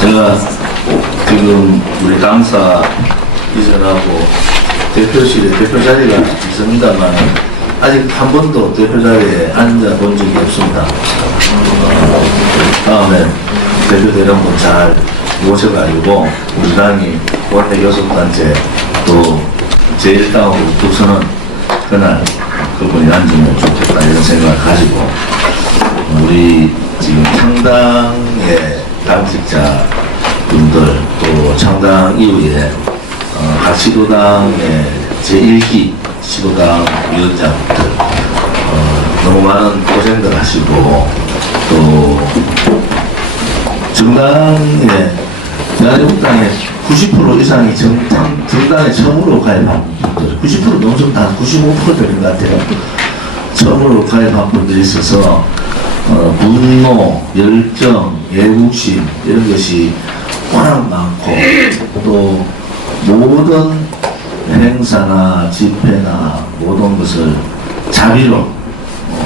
제가 지금 우리 당사 이전하고 대표실에 대표 자리가 있습니다만 아직 한 번도 대표 자리에 앉아 본 적이 없습니다. 다음에 대표 대령부 잘 모셔가지고 우리 당이 원내 6단체 또 제1당하고 우뚝서는 그날 그분이 앉으면 좋겠다 이런 생각을 가지고 우리 지금 창당의 당직자 분들 또 창당 이후에 각 시도당의 제1기 시도당 위원장들 너무 많은 고생들 하시고 또 정당에 대한민국당의 90% 이상이 정당에 처음으로 가입한 분들 90% 넘습니다. 95% 되는 것 같아요. 처음으로 가입한 분들이 있어서 분노, 열정, 애국심 이런 것이 워낙 많고 또 모든 행사나 집회나 모든 것을 자비로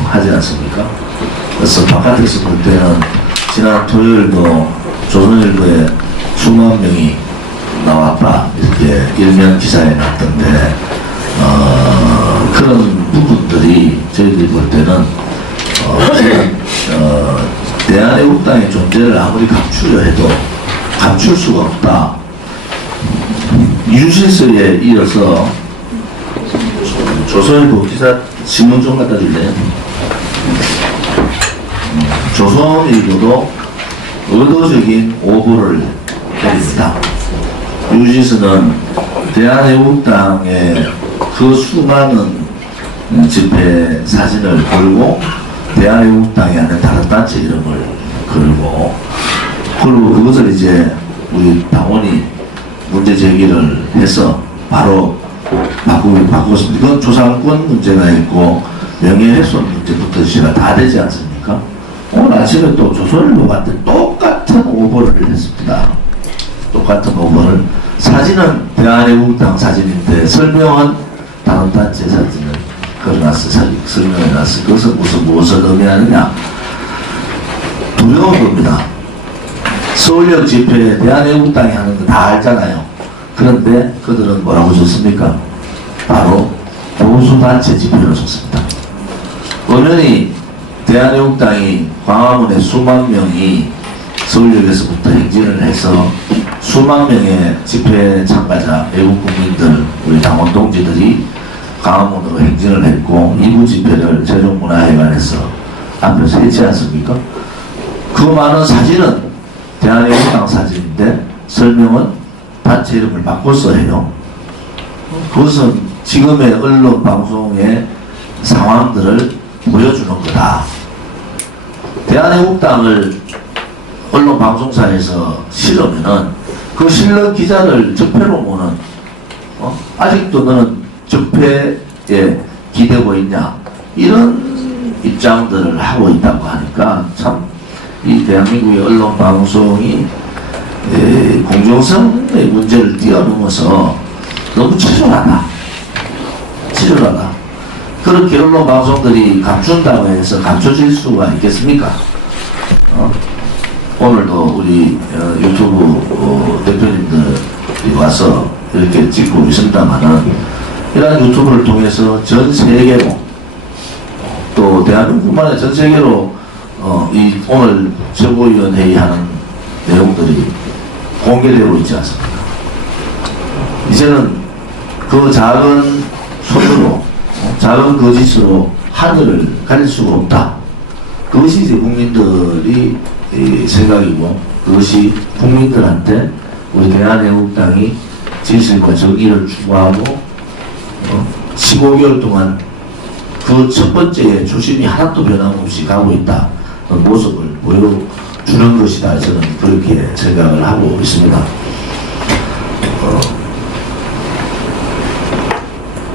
하지 않습니까? 그래서 바깥에서 볼 때는 지난 토요일도 조선일보에 수만 명이 나왔다 이렇게 일면 기사에 났던데 그런 부분들이 저희들이 볼 때는 대한애국당의 존재를 아무리 감추려 해도 감출 수가 없다. 유실서에 이어서 조선일보 기사 신문 좀 갖다 줄래요? 조선일보도 의도적인 오보를 때립니다. 유실서는 대한애국당의 그 수많은 집회 사진을 걸고 대한애국당이 아닌 다른 단체 이름을 걸고 그리고 그것을 이제 우리 당원이 문제 제기를 해서 바로 바꾸었습니다. 이건 조상권 문제가 있고 명예훼손 문제부터 시가 다 되지 않습니까? 오늘 아침에 또 조선일보 같은 똑같은 오보를 했습니다. 똑같은 오보를 사진은 대한애국당 사진인데 설명은 다른 단체 사진을 걸어놨어 설명해놨어. 그것은 무엇을 의미하느냐? 두려운 겁니다. 서울역 집회에 대한애국당이 하는 거 다 알잖아요. 그런데 그들은 뭐라고 줬습니까? 바로 보수단체 집회로 줬습니다. 엄연히 대한애국당이 광화문에 수만 명이 서울역에서부터 행진을 해서 수만 명의 집회 참가자 애국국민들 우리 당원 동지들이 광화문으로 행진을 했고 이구 집회를 세종문화회관에서 앞에서 했지 않습니까? 그 많은 사진은 대한애국당 사진인데 설명은 단체 이름을 바꿔서 해요. 그것은 지금의 언론 방송의 상황들을 보여주는 거다. 대한애국당을 언론 방송사에서 실으면은 그 실는 기자를 적폐로 모는 아직도 너는 적폐에 기대고 있냐 이런 입장들을 하고 있다고 하니까 참 이 대한민국의 언론 방송이 공정성의 문제를 뛰어넘어서 너무 치졸하다. 치졸하다. 그렇게 언론 방송들이 감춘다고 해서 감춰질 수가 있겠습니까? 오늘도 우리 유튜브 대표님들이 와서 이렇게 찍고 있습니다만은 이러한 유튜브를 통해서 전 세계로 또 대한민국뿐만 아니라 전 세계로 이 오늘 최고위원회의 하는 내용들이 공개되고 있지 않습니까? 이제는 그 작은 손으로 작은 거짓으로 하늘을 가릴 수가 없다. 그것이 이제 국민들이 생각이고 그것이 국민들한테 우리 대한애국당이 진실과 정의를 추구하고 15개월 동안 그 첫 번째 초심이 하나도 변함없이 가고 있다. 그 모습을 보여주는 것이다. 저는 그렇게 생각을 하고 있습니다.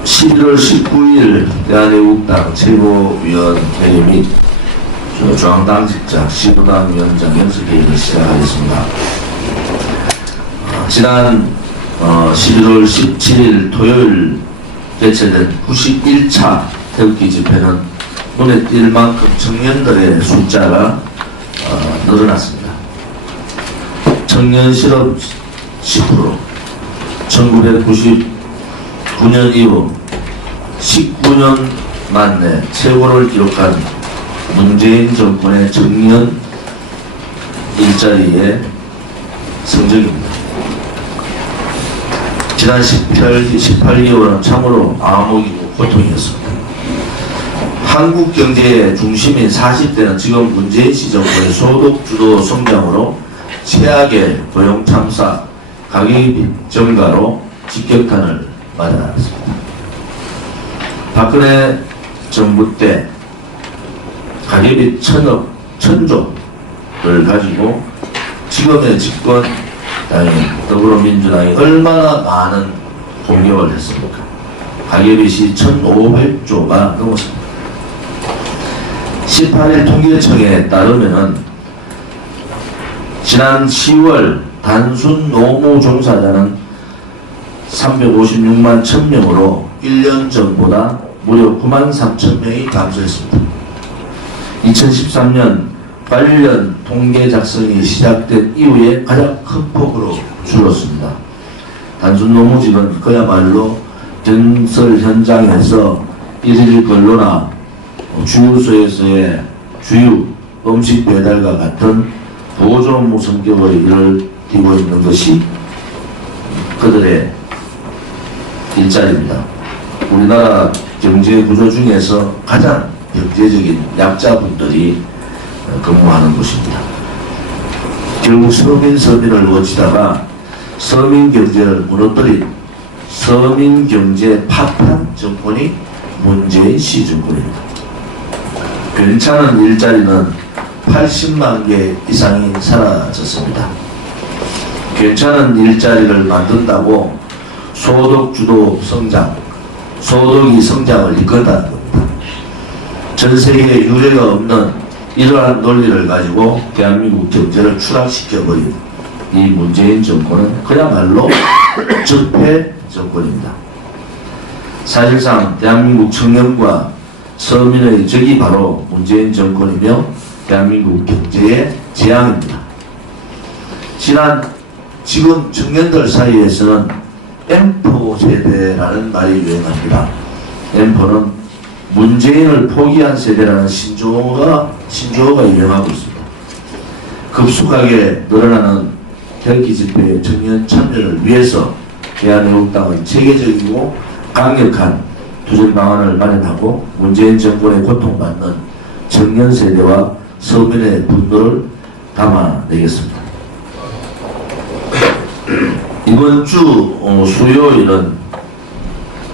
11월 19일 대한애국당 최고위원회의 및 중앙당직자 시도당 위원장 연설회의를 시작하겠습니다. 지난 11월 17일 토요일 개최된 91차 태극기 집회는 눈에 띌 만큼 청년들의 숫자가 늘어났습니다. 청년 실업 10%, 1999년 이후 19년 만에 최고를 기록한 문재인 정권의 청년 일자리의 성적입니다. 지난 18개월은 참으로 암흑이고 고통이었습니다. 한국 경제의 중심인 40대는 지금 문재인 시 정부의 소득주도 성장으로 최악의 고용 참사, 가계비 증가로 직격탄을 맞아왔습니다. 박근혜 정부 때 가계비 1000조를 가지고 지금의 집권 당인 더불어민주당이 얼마나 많은 공격을 했습니까? 가계빚이 1500조가 넘었습니다. 18일 통계청에 따르면은 지난 10월 단순 노무 종사자는 356만 1000명으로 1년 전보다 무려 9만 3,000명이 감소했습니다. 2013년 관련 통계 작성이 시작된 이후에 가장 큰 폭으로 줄었습니다. 단순 노무직은 그야말로 건설 현장에서 일일 근로나 주유소에서의 주유, 음식 배달과 같은 보조 업무 성격의 일을 띄고 있는 것이 그들의 일자리입니다. 우리나라 경제 구조 중에서 가장 경제적인 약자분들이 근무하는 곳입니다. 결국 서민을 거치다가 서민 경제를 무너뜨린 서민 경제 파탄 정권이 문재인 시 정권입니다. 괜찮은 일자리는 80만 개 이상이 사라졌습니다. 괜찮은 일자리를 만든다고 소득주도 성장, 소득이 성장을 이끌었다는 겁니다. 전 세계에 유례가 없는 이러한 논리를 가지고 대한민국 경제를 추락시켜버린 이 문재인 정권은 그야말로 적폐 정권입니다. 사실상 대한민국 청년과 서민의 적이 바로 문재인 정권이며 대한민국 경제의 재앙입니다. 지금 청년들 사이에서는 엠포 세대라는 말이 유행합니다. 엠포는 문재인을 포기한 세대라는 신조어가 유행하고 있습니다. 급속하게 늘어나는 대기 집회의 청년 참여를 위해서 대한애국당은 체계적이고 강력한 투쟁 방안을 마련하고 문재인 정권에 고통받는 청년 세대와 서민의 분노를 담아내겠습니다. 이번 주 수요일은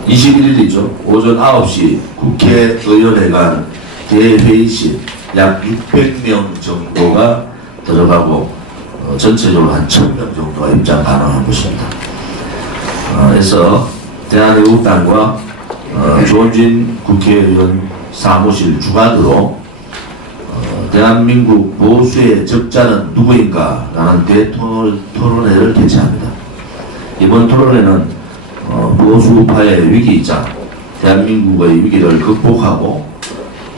21일이죠. 오전 9시 국회의원회관 대회의실 약 600명 정도가 들어가고 전체적으로 한 1000명 정도가 입장 가능한 곳입니다. 그래서 대한애국당과 조원진 국회의원 사무실 주관으로 대한민국 보수의 적자는 누구인가 라는 대토론회를 개최합니다. 이번 토론회는 보수파의 위기이자 대한민국의 위기를 극복하고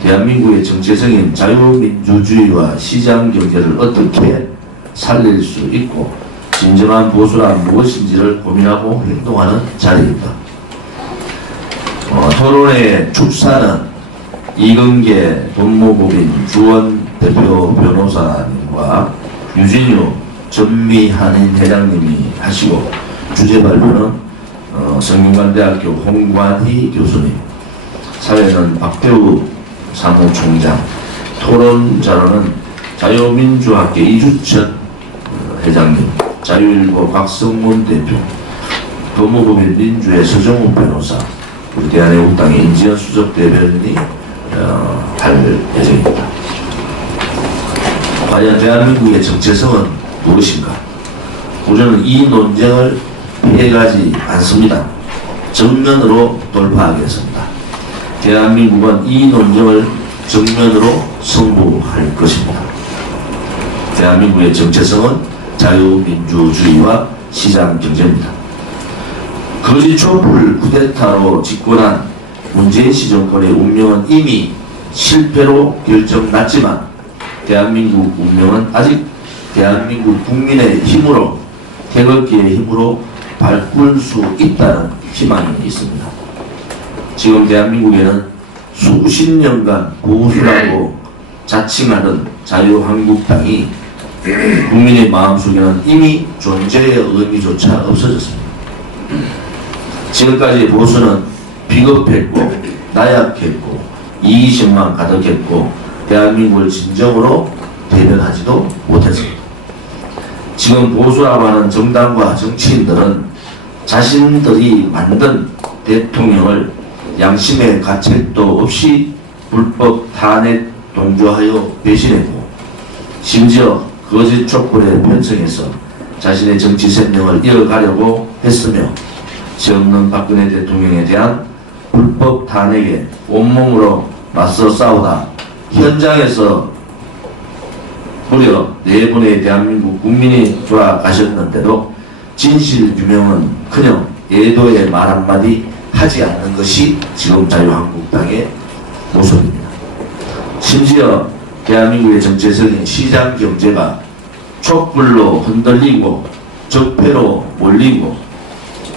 대한민국의 정체성인 자유민주주의와 시장경제를 어떻게 살릴 수 있고 진정한 보수란 무엇인지를 고민하고 행동하는 자리입니다. 토론회의 축사는 이근계 법무법인 주원 대표 변호사님과 유진유 전미한인 회장님이 하시고 주제 발표는 성균관대학교 홍관희 교수님, 사회는 박태우 사무총장, 토론자로는 자유민주학계 이주천 회장님, 자유일보 박성문 대표, 법무법인 민주의 서정우 변호사, 우리 대한애국당의 인지연 수석 대변인이 할 예정입니다. 과연 대한민국의 정체성은 무엇인가? 우리는 이 논쟁을 피해가지 않습니다. 정면으로 돌파하겠습니다. 대한민국은 이 논쟁을 정면으로 승부할 것입니다. 대한민국의 정체성은 자유민주주의와 시장경제입니다. 거짓 촛불 쿠데타로 집권한 문재인 시 정권의 운명은 이미 실패로 결정났지만 대한민국 운명은 아직 대한민국 국민의 힘으로, 태극기의 힘으로 바꿀 수 있다는 희망이 있습니다. 지금 대한민국에는 수십 년간 보수라고 자칭하던 자유한국당이 국민의 마음속에는 이미 존재의 의미조차 없어졌습니다. 지금까지 보수는 비겁했고 나약했고 이기심만 가득했고 대한민국을 진정으로 대변하지도 못했습니다. 지금 보수라고 하는 정당과 정치인들은 자신들이 만든 대통령을 양심의 가책도 없이 불법 탄핵 동조하여 배신했고 심지어 거짓 촛불에 편성해서 자신의 정치 생명을 이어가려고 했으며 죄 없는 박근혜 대통령에 대한 불법 탄핵에 온몸으로 맞서 싸우다 현장에서 무려 4분의 대한민국 국민이 돌아가셨는데도 진실 규명은 그냥 애도의 말 한마디 하지 않는 것이 지금 자유한국당의 모습입니다. 심지어 대한민국의 정체적인 시장 경제가 촛불로 흔들리고 적폐로 몰리고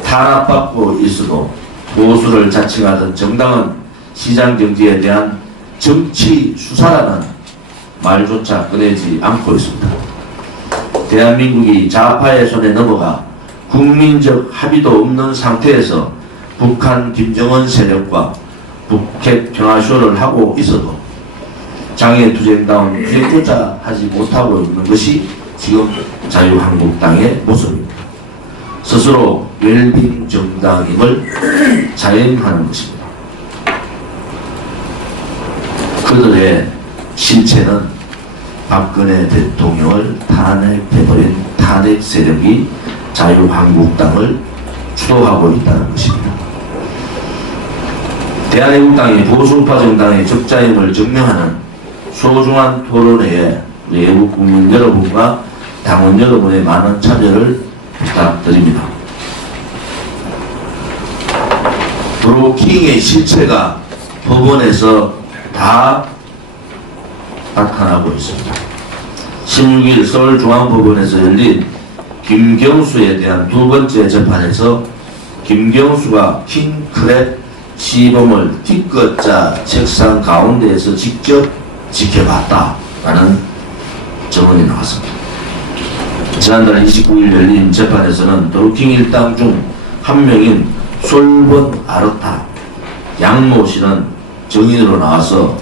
탄압받고 있어도 보수를 자칭하던 정당은 시장 경제에 대한 정치 수사라는 말조차 꺼내지 않고 있습니다. 대한민국이 좌파의 손에 넘어가 국민적 합의도 없는 상태에서 북한 김정은 세력과 북핵 평화쇼를 하고 있어도 장애투쟁다운 투쟁조차 하지 못하고 있는 것이 지금 자유한국당의 모습입니다. 스스로 웰빙 정당임을 자행하는 것입니다. 그들의 실체는 박근혜 대통령을 탄핵해버린 탄핵 세력이 자유한국당을 주도하고 있다는 것입니다. 대한애국당이 보수우파 정당의 적자임을 증명하는 소중한 토론회에 외국 국민 여러분과 당원 여러분의 많은 참여를 부탁드립니다. 드루킹의 실체가 법원에서 다 나타나고 있습니다. 16일 서울중앙법원에서 열린 김경수에 대한 두 번째 재판에서 김경수가 킹크랩 시범을 뒤끝자 책상 가운데에서 직접 지켜봤다라는 증언이 나왔습니다. 지난달 29일 열린 재판에서는 드루킹 일당 중 한 명인 솔본 아르타 양모 씨는 증인으로 나와서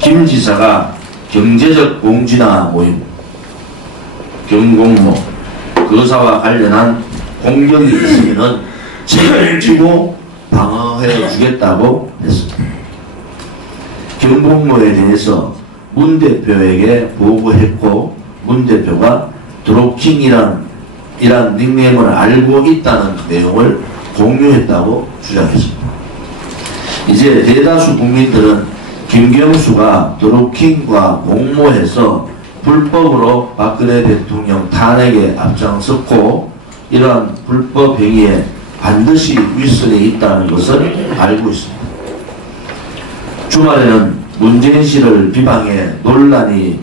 김 지사가 경제적 공진화 모임, 경공모, 거사와 관련한 공격이 있으면 책임지고 방어해 주겠다고 했습니다. 경공모에 대해서 문 대표에게 보고했고 문 대표가 드루킹이란 닉네임을 알고 있다는 내용을 공유했다고 주장했습니다. 이제 대다수 국민들은 김경수가 드루킹과 공모해서 불법으로 박근혜 대통령 탄핵에 앞장섰고 이러한 불법 행위에 반드시 윗선에 있다는 것을 알고 있습니다. 주말에는 문재인 씨를 비방해 논란이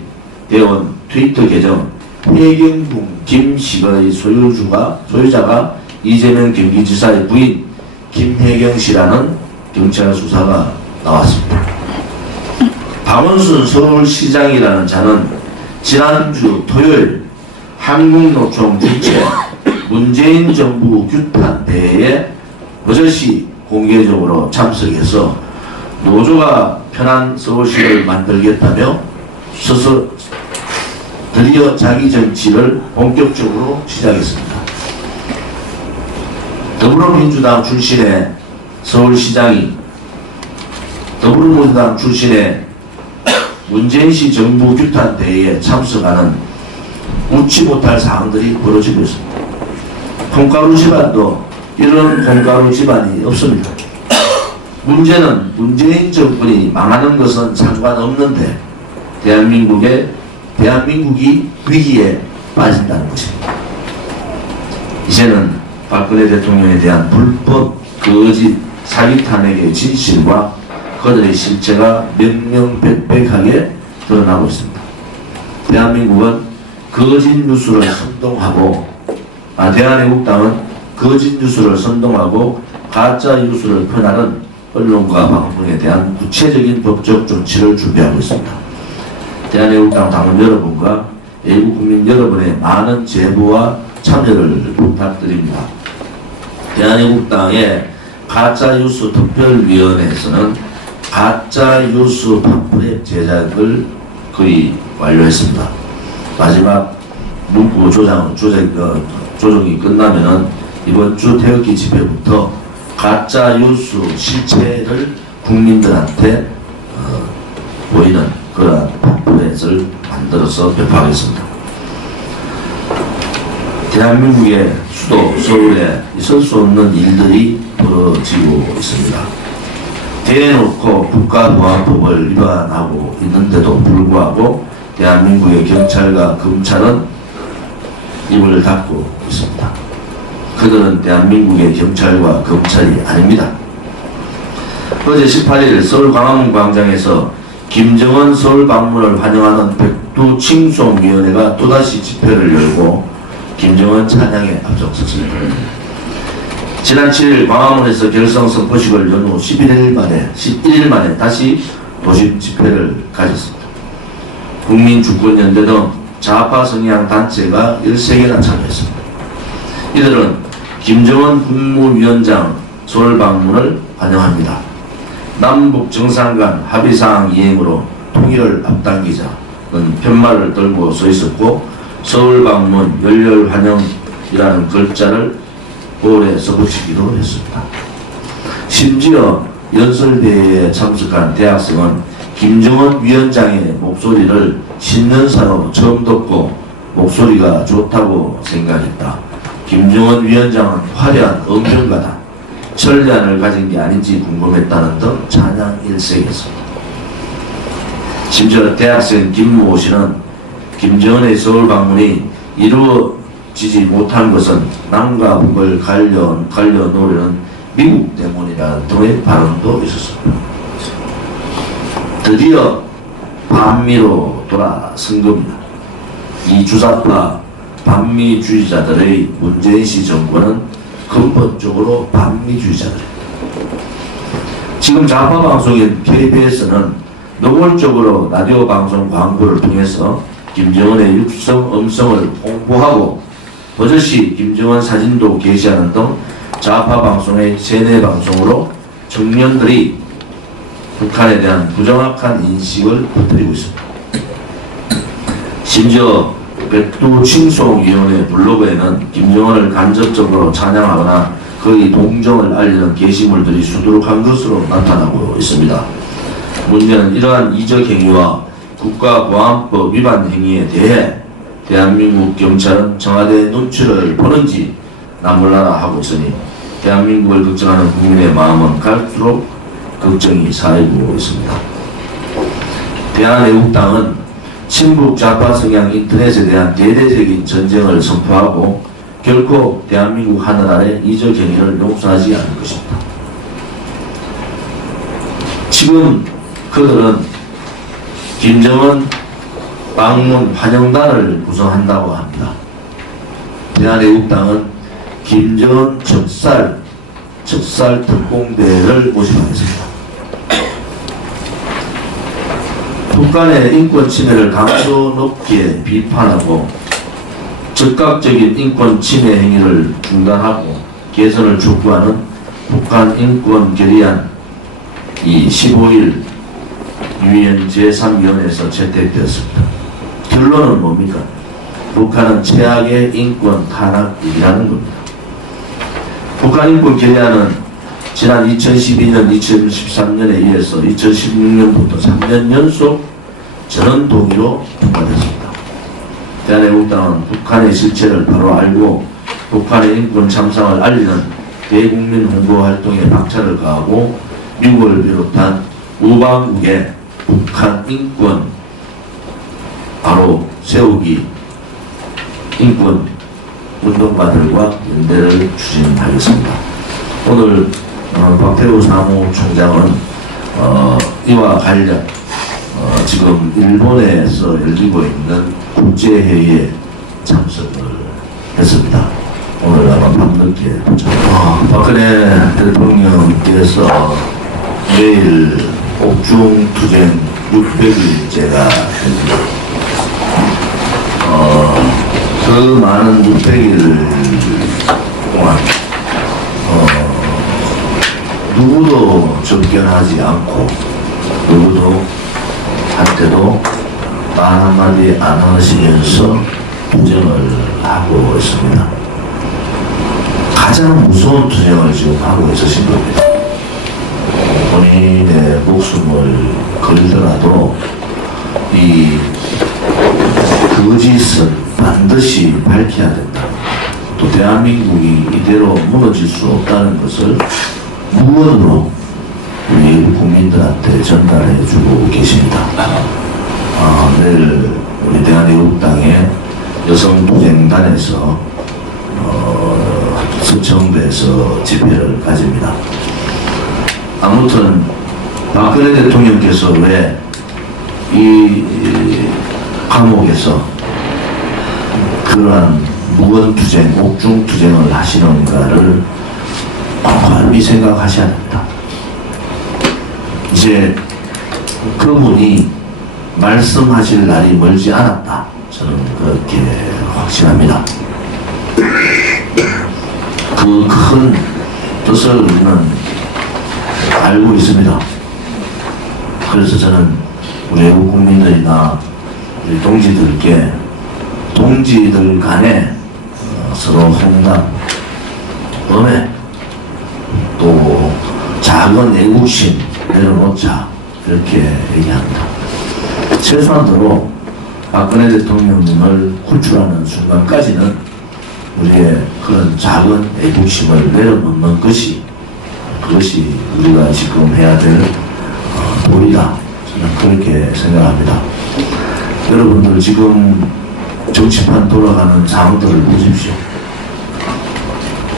되어온 트위터 계정 해경궁 김씨의 소유자가 이재명 경기지사의 부인 김혜경 씨라는 경찰 수사가 나왔습니다. 박원순 서울시장이라는 자는 지난주 토요일 한국노총 주최 문재인 정부 규탄 대회에 버젓이 공개적으로 참석해서 노조가 편한 서울시를 만들겠다며 스스로 드디어 자기 정치를 본격적으로 시작했습니다. 더불어민주당 출신의 서울시장이 더불어민주당 출신의 문재인시 정부 규탄 대회에 참석하는 웃지 못할 사항들이 벌어지고 있습니다. 콩가루 집안도 이런 콩가루 집안이 없습니다. 문제는 문재인 정권이 망하는 것은 상관없는데 대한민국이 위기에 빠진다는 것입니다. 이제는 박근혜 대통령에 대한 불법 거짓 사기 탄핵의 진실과 그들의 실체가 명명백백하게 드러나고 있습니다. 대한민국은 거짓 뉴스를 선동하고 대한애국당은 거짓 뉴스를 선동하고 가짜 뉴스를 퍼나른 언론과 방송에 대한 구체적인 법적 조치를 준비하고 있습니다. 대한애국당 당원 여러분과 애국 국민 여러분의 많은 제보와 참여를 부탁드립니다. 대한애국당의 가짜뉴스 특별위원회에서는 가짜뉴스 팜플렛 제작을 거의 완료했습니다. 마지막 문구 조정이 끝나면은 이번 주 태극기 집회부터 가짜뉴스 실체를 국민들한테 보이는 그런 팜플렛을 만들어서 배포하겠습니다. 대한민국의 수도 서울에 있을 수 없는 일들이 벌어지고 있습니다. 대놓고 국가보안법을 위반하고 있는데도 불구하고 대한민국의 경찰과 검찰은 입을 닫고 있습니다. 그들은 대한민국의 경찰과 검찰이 아닙니다. 어제 18일 서울광화문 광장에서 김정은 서울 방문을 환영하는 백두칭송위원회가 또다시 집회를 열고 김정은 찬양에 앞장섰습니다. 지난 7일 광화문에서 결성 선포식을 연후 11일 만에 다시 도심 집회를 가졌습니다. 국민주권연대 등 좌파 성향 단체가 13개나 참여했습니다. 이들은 김정은 국무위원장 서울 방문을 환영합니다. 남북 정상 간 합의사항 이행으로 통일을 앞당기자는 편말을 들고 서 있었고 서울 방문 열렬 환영이라는 글자를 볼에 써붙이기도 했습니다. 심지어 연설대회에 참석한 대학생은 김정은 위원장의 목소리를 신년사로 처음 듣고 목소리가 좋다고 생각했다. 김정은 위원장은 화려한 음정가다. 천리안을 가진 게 아닌지 궁금했다는 등 찬양 일색이었습니다. 심지어 대학생 김모 씨는 김정은의 서울 방문이 이루어지지 못한 것은 남과 북을 갈려놓으려는 미국 때문이라는 등의 발언도 있었습니다. 드디어 반미로 돌아선 겁니다. 이 주사파 반미주의자들의 문재인시 정권은 근본적으로 반미주의자들입니다. 지금 좌파 방송인 KBS는 노골적으로 라디오 방송 광고를 통해서 김정은의 육성, 음성을 홍보하고 버젓이 김정은 사진도 게시하는 등 좌파 방송의 세뇌 방송으로 청년들이 북한에 대한 부정확한 인식을 퍼뜨리고 있습니다. 심지어 백두칭송위원회 블로그에는 김정은을 간접적으로 찬양하거나 거의 동정을 알리는 게시물들이 수두룩한 것으로 나타나고 있습니다. 문제는 이러한 이적 행위와 국가보안법 위반 행위에 대해 대한민국 경찰은 청와대 눈치를 보는지 나몰라라 하고 있으니 대한민국을 걱정하는 국민의 마음은 갈수록 걱정이 쌓이고 있습니다. 대한애국당은 친북 좌파 성향 인터넷에 대한 대대적인 전쟁을 선포하고 결코 대한민국 하늘 아래 이적 행위를 용서하지 않을 것입니다. 지금 그들은 김정은 방문 환영단을 구성한다고 합니다. 대한애국당은 김정은 적살 특공대를 모집하겠습니다. 북한의 인권 침해를 감도 높게 비판하고 즉각적인 인권 침해 행위를 중단하고 개선을 촉구하는 북한 인권 결의안이 15일 유엔 제3위원회에서 채택되었습니다. 결론은 뭡니까? 북한은 최악의 인권 탄압이라는 겁니다. 북한 인권 결의안은 지난 2012년, 2013년에 이어서 2016년부터 3년 연속 전원 동의로 통과됐습니다. 대한애국당은 북한의 실체를 바로 알고 북한의 인권 참상을 알리는 대국민 홍보 활동에 박차를 가하고 미국을 비롯한 우방국의 북한 인권 바로 세우기 인권 운동가들과 연대를 추진하겠습니다. 오늘 박태우 사무총장은 이와 관련 지금 일본에서 열리고 있는 국제회의에 그렇게 보죠. 박근혜 대통령께서 내일 옥중투쟁 600일째가 됩니다. 그 많은 600일 동안 누구도 접견하지 않고 누구도 한때도 말 한마디 안 하시면서 투쟁을 하고 있습니다. 가장 무서운 투쟁을 지금 하고 있으신 겁니다. 본인의 목숨을 걸더라도 이 거짓은 반드시 밝혀야 된다. 또 대한민국이 이대로 무너질 수 없다는 것을 무언으로 우리 국민들한테 전달해 주고 계십니다. 내일 우리 대한애국당의 여성투쟁단에서 서청대에서 집회를 가집니다. 아무튼 박근혜 대통령께서 왜 이 감옥에서 그러한 무건투쟁, 옥중투쟁을 하시는가를 곰곰이 생각하셔야 됩니다. 이제 그분이 말씀하실 날이 멀지 않았다. 저는 그렇게 확신합니다. 그 큰 뜻을 우리는 알고 있습니다. 그래서 저는 우리 외국 국민들이나 우리 동지들 간에 서로 홍단, 엄해, 또 작은 애국심 내려놓자 그렇게 얘기합니다. 최소한도로 박근혜 대통령님을 구출하는 순간까지는 우리의 그런 작은 애국심을 내려놓는 것이 그것이 우리가 지금 해야 될 도리다. 저는 그렇게 생각합니다. 여러분들 지금 정치판 돌아가는 상황들을 보십시오.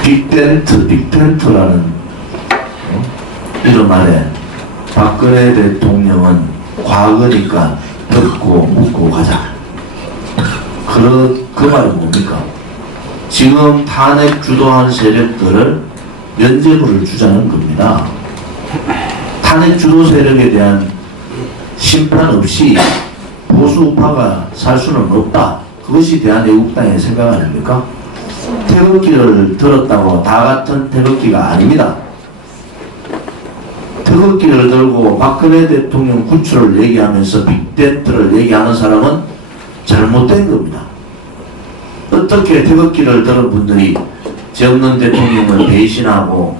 빅텐트라는 이름 아래 박근혜 대통령은 과거니까 덮고 묻고 가자. 그 말은 뭡니까? 지금 탄핵 주도한 세력들을 면죄부를 주자는 겁니다. 탄핵 주도 세력에 대한 심판 없이 보수 우파가 살 수는 없다. 그것이 대한애국당의 생각 아닙니까? 태극기를 들었다고 다 같은 태극기가 아닙니다. 태극기를 들고 박근혜 대통령 구출을 얘기하면서 빅텐트를 얘기하는 사람은 잘못된 겁니다. 어떻게 태극기를 들은 분들이 죄 없는 대통령을 배신하고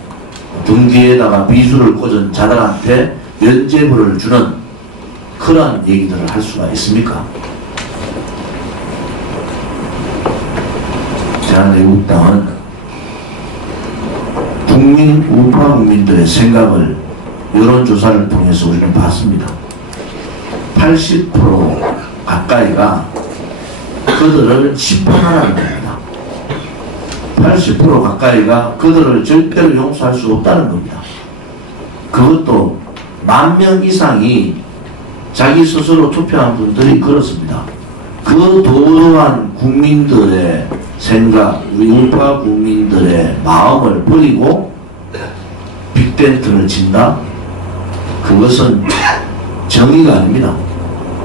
등 뒤에다가 비수를 꽂은 자들한테 면죄부를 주는 그러한 얘기들을 할 수가 있습니까? 대한애국당은 우파 국민들의 생각을 여론조사를 통해서 우리는 봤습니다. 80% 가까이가 그들을 심판하라는 겁니다. 80% 가까이가 그들을 절대로 용서할 수 없다는 겁니다. 그것도 10,000명 이상이 자기 스스로 투표한 분들이 그렇습니다. 그 도도한 국민들의 생각, 우리 우파 국민들의 마음을 버리고 빅텐트를 친다? 그것은 정의가 아닙니다.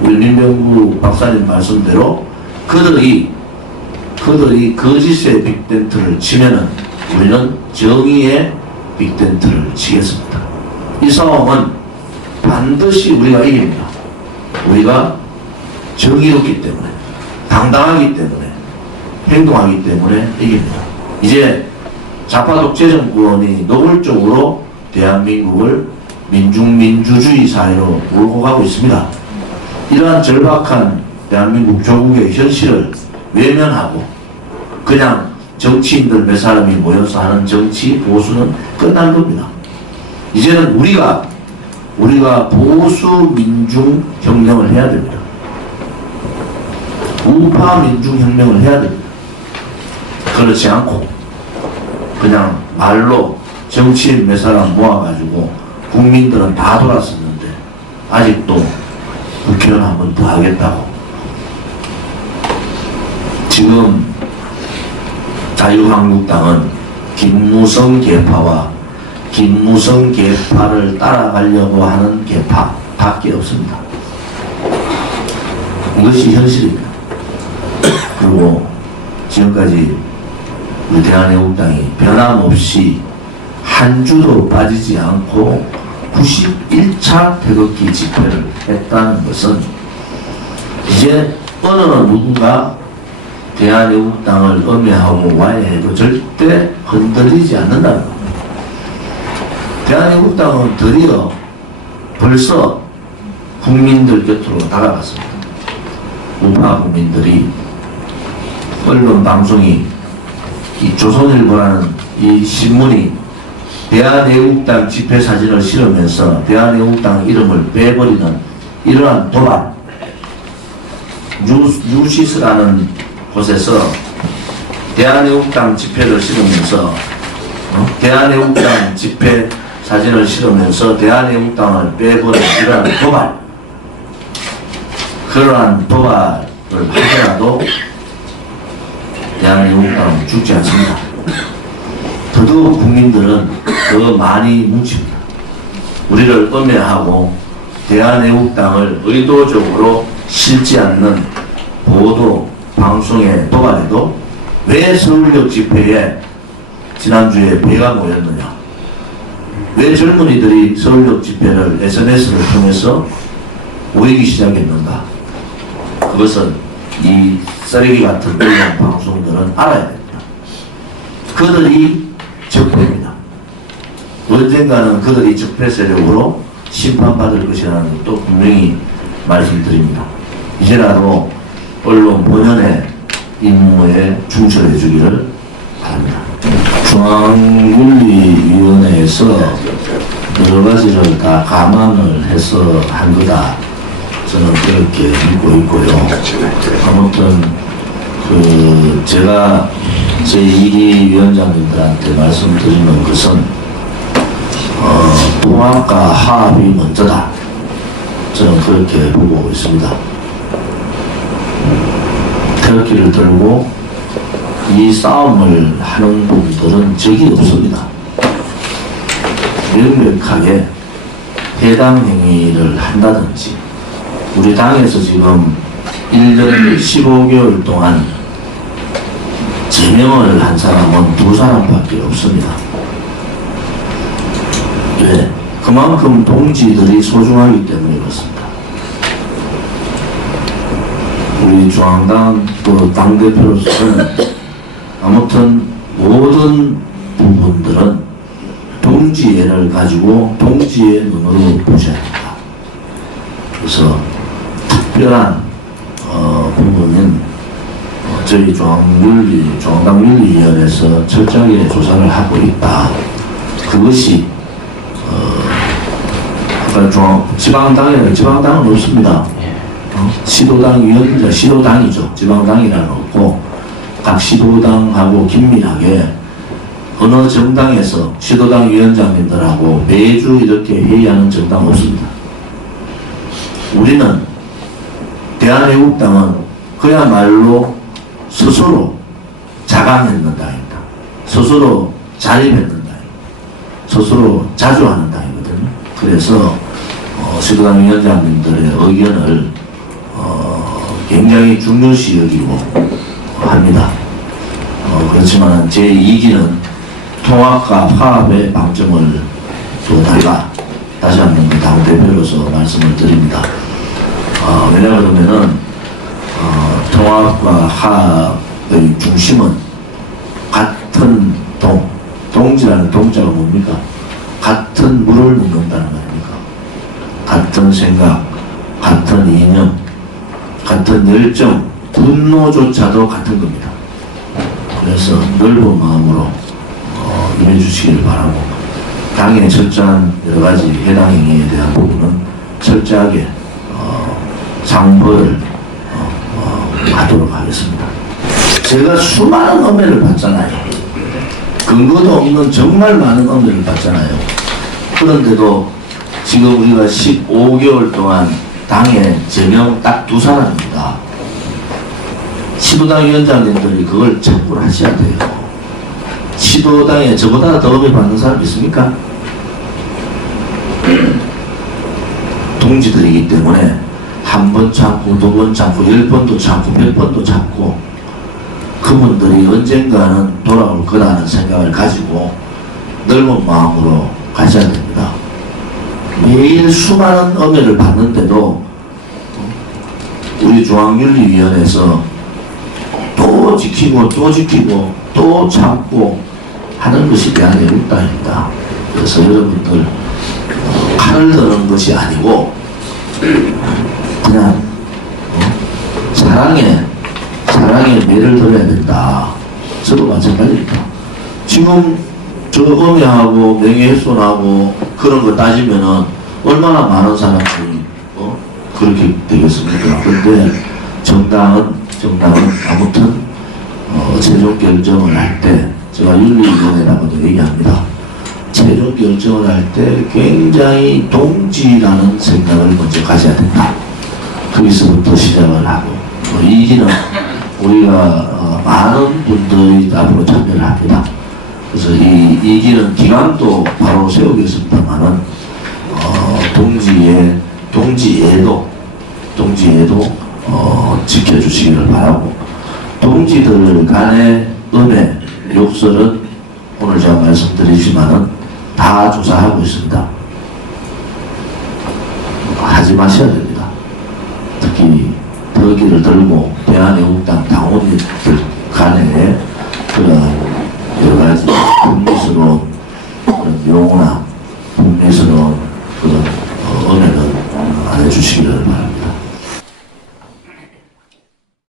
우리 민병구 박사님 말씀대로 그들이 거짓의 빅텐트를 치면은 우리는 정의의 빅텐트를 치겠습니다. 이 싸움은 반드시 우리가 이깁니다. 우리가 정의롭기 때문에, 당당하기 때문에, 행동하기 때문에 이깁니다. 이제 좌파 독재 정권이 노골적으로 대한민국을 민중민주주의 사회로 몰고 가고 있습니다. 이러한 절박한 대한민국 조국의 현실을 외면하고 그냥 정치인들 몇 사람이 모여서 하는 정치 보수는 끝난 겁니다. 이제는 우리가 보수 민중 혁명을 해야 됩니다. 우파 민중 혁명을 해야 됩니다. 그렇지 않고 그냥 말로 정치인 몇 사람 모아가지고 국민들은 다 돌았었는데 아직도 국회의원 한 번 더 하겠다고. 지금 자유한국당은 김무성 계파와 김무성 계파를 따라가려고 하는 계파밖에 없습니다. 이것이 현실입니다. 그리고 지금까지 우리 대한애국당이 변함없이 한 주도 빠지지 않고 91차 태극기 집회를 했다는 것은 이제 어느 누군가 대한애국당을 음해하고 와해해도 절대 흔들리지 않는다는 겁니다. 대한애국당은 드디어 벌써 국민들 곁으로 다가갔습니다. 우파 국민들이 언론 방송이 이 조선일보라는 이 신문이 대한애국당 집회 사진을 실으면서 대한애국당 이름을 빼버리는 이러한 도발, 뉴시스라는 곳에서 대한애국당 집회를 실으면서 대한애국당 집회 사진을 실으면서 대한애국당을 빼버리는 이러한 도발, 그러한 도발을 하더라도 대한애국당은 죽지 않습니다. 더더욱 국민들은 더 많이 뭉칩니다. 우리를 음해하고 대한애국당을 의도적으로 실지 않는 보도, 방송의 도발에도 왜 서울역 집회에 지난주에 배가 모였느냐, 왜 젊은이들이 서울역 집회를 SNS를 통해서 모이기 시작했는가, 그것은 이 쓰레기 같은 언론 방송들은 알아야 됩니다. 그들이 적폐입니다. 언젠가는 그들이 적폐 세력으로 심판받을 것이라는 것도 분명히 말씀드립니다. 이제라도 언론 본연의 임무에 충실해 주기를 바랍니다. 중앙윤리위원회에서 여러 가지를 다 감안을 해서 한 거다, 저는 그렇게 믿고 있고요. 아무튼 제가 제2기 위원장님들한테 말씀드리는 것은 통합과 화합이 먼저다, 저는 그렇게 보고 있습니다. 태극기를 들고 이 싸움을 하는 분들은 적이 없습니다. 명백하게 해당 행위를 한다든지, 우리 당에서 지금 1년 15개월 동안 제명을 한 사람은 2사람밖에 없습니다. 왜? 그만큼 동지들이 소중하기 때문에 그렇습니다. 우리 중앙당 또 당대표로서는 아무튼 모든 부분들은 동지애를 가지고 동지의 눈으로 보셔야 합니다. 그래서 특별한 부분은 저희 중앙당윤리위원회에서 철저하게 조사를 하고 있다. 그것이 지방당에는 지방당은 없습니다. 시도당 위원장, 시도당이죠. 지방당이라는 없고 각 시도당하고 긴밀하게 어느 정당에서 시도당 위원장님들하고 매주 이렇게 회의하는 정당 없습니다. 우리는 대한애국당은 그야말로 스스로 자강했는 당입니다. 스스로 자립했는 당입니다. 스스로 자주하는 당이거든요. 그래서 시도당 위원장님들의 의견을 굉장히 중요시 여기고 합니다. 그렇지만 제2기는 통합과 화합의 방점을 두어달라, 다시 한번 당대표로서 말씀을 드립니다. 왜냐 그러면은 통합과 화합의 중심은 같은 동지라는 동자가 뭡니까? 같은 물을 묻는다는 거 아닙니까? 같은 생각, 같은 이념, 같은 열정, 분노조차도 같은 겁니다. 그래서 넓은 마음으로 임해주시기를 바라고, 당의 철저한 여러가지 해당 행위에 대한 부분은 철저하게 상벌을 하도록 하겠습니다. 제가 수많은 엄해를 받잖아요. 근거도 없는 정말 많은 엄해를 받잖아요. 그런데도 지금 우리가 15개월 동안 당에 제명 딱 2사람입니다. 시도당 위원장님들이 그걸 참고를 하셔야 돼요. 시도당에 저보다 더 음해 받는 사람 있습니까? 동지들이기 때문에 한 번 참고, 두 번 참고, 10번도 참고, 100번도 참고, 그분들이 언젠가는 돌아올 거라는 생각을 가지고 넓은 마음으로 가셔야 됩니다. 매일 수많은 엄해를 받는데도 우리 중앙윤리위원회에서 또 지키고 또 지키고 또 참고 하는 것이 대한애국당입니다. 그래서 여러분들 칼을 드는 것이 아니고 그냥 사랑에 매를 들어야 된다. 저도 마찬가지입니다. 지금 저 엄해하고 명예훼손하고 그런 거 따지면은 얼마나 많은 사람들이 그렇게 되겠습니까? 근데 정당은 아무튼 최종 결정을 할 때 제가 윤리위원회라고도 얘기합니다. 최종 결정을 할 때 굉장히 동지라는 생각을 먼저 가져야 된다. 거기서부터 시작을 하고 이기는 우리가 많은 분들이 앞으로 참여를 합니다. 그래서 이기는 기간도 바로 세우겠습니다만은 동지에도 지켜주시기를 바라고, 동지들 간의 음해, 욕설은 오늘 제가 말씀드리지만은 다 조사하고 있습니다. 하지 마셔야 됩니다. 특히 덕기를 들고 대한애국